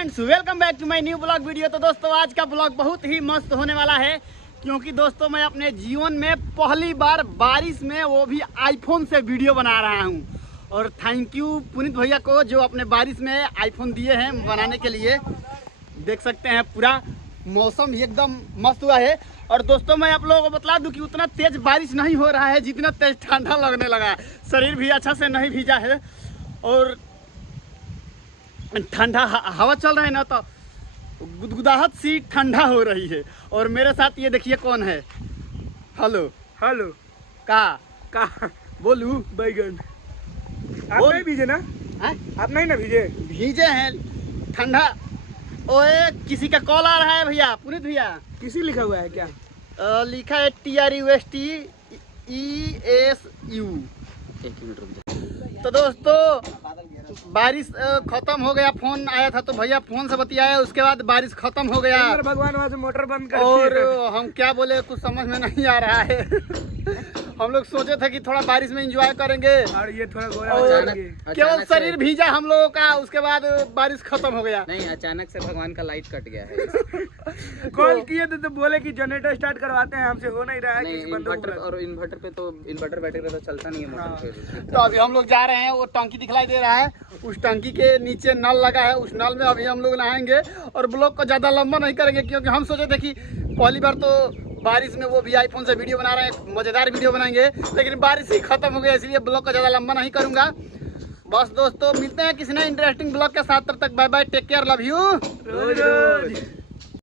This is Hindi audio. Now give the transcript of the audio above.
Friends, welcome back to my new blog video. तो दोस्तों आज का ब्लॉग बहुत ही मस्त होने वाला है, क्योंकि दोस्तों मैं अपने जीवन में पहली बार बारिश में वो भी आईफोन से वीडियो बना रहा हूँ। और थैंक यू पुनीत भैया को जो अपने बारिश में आईफोन दिए हैं बनाने के लिए। देख सकते हैं पूरा मौसम एकदम मस्त हुआ है। और दोस्तों मैं आप लोगों को बता दूं कि उतना तेज बारिश नहीं हो रहा है जितना तेज ठंडा लगने लगा है। शरीर भी अच्छा से नहीं भीजा है और ठंडा हवा चल रहा है ना, तो गुदगुदाहट सी ठंडा हो रही है। और मेरे साथ ये देखिए कौन है। हेलो हेलो का बोलू बैगन। आप नहीं भीजे ना? है? आप नहीं ना भीजे? भीजे हैं ठंडा। ओए किसी का कॉल आ रहा है भैया, पुनीत भैया। किसी लिखा हुआ है क्या? लिखा है TRUSTESU। एक मिनट रुक जाओ। तो दोस्तों बारिश खत्म हो गया, फोन आया था तो भैया फोन से बतियाया, उसके बाद बारिश खत्म हो गया। भगवान वहाँ से मोटर बंद कर और हम क्या बोले कुछ समझ में नहीं आ रहा है। हम लोग सोचे थे कि थोड़ा बारिश में एंजॉय करेंगे और ये थोड़ा गोरा हो और जाएंगे। केवल शरीर भीजा हम लोगों का, उसके बाद बारिश खत्म हो गया। नहीं, अचानक से भगवान का लाइट कट गया है। कॉल किए थे तो बोले कि जनरेटर स्टार्ट करवाते हैं, हमसे हो नहीं रहा है। नहीं, किसी बंदे इन्वर्टर को और इन्वर्टर पे तो इन्वर्टर बैटरी पे तो चलता नहीं है मोटर पे। तो अभी हम लोग जा रहे हैं, वो टंकी दिखलाई दे रहा है, उस टंकी के नीचे नल लगा है, उस नल में अभी हम लोग नहाएंगे। और ब्लॉग को ज़्यादा लंबा नहीं करेंगे, क्योंकि हम सोचे थे कि पहली बार तो बारिश में वो भी आईफोन से वीडियो बना रहे हैं, मज़ेदार वीडियो बनाएंगे, लेकिन बारिश ही खत्म हो गया, इसलिए ब्लॉग को ज़्यादा लंबा नहीं करूँगा। बस दोस्तों मिलते हैं किसी नए इंटरेस्टिंग ब्लॉग के साथ, तब तक bye bye, take care, love you. रोज रोज।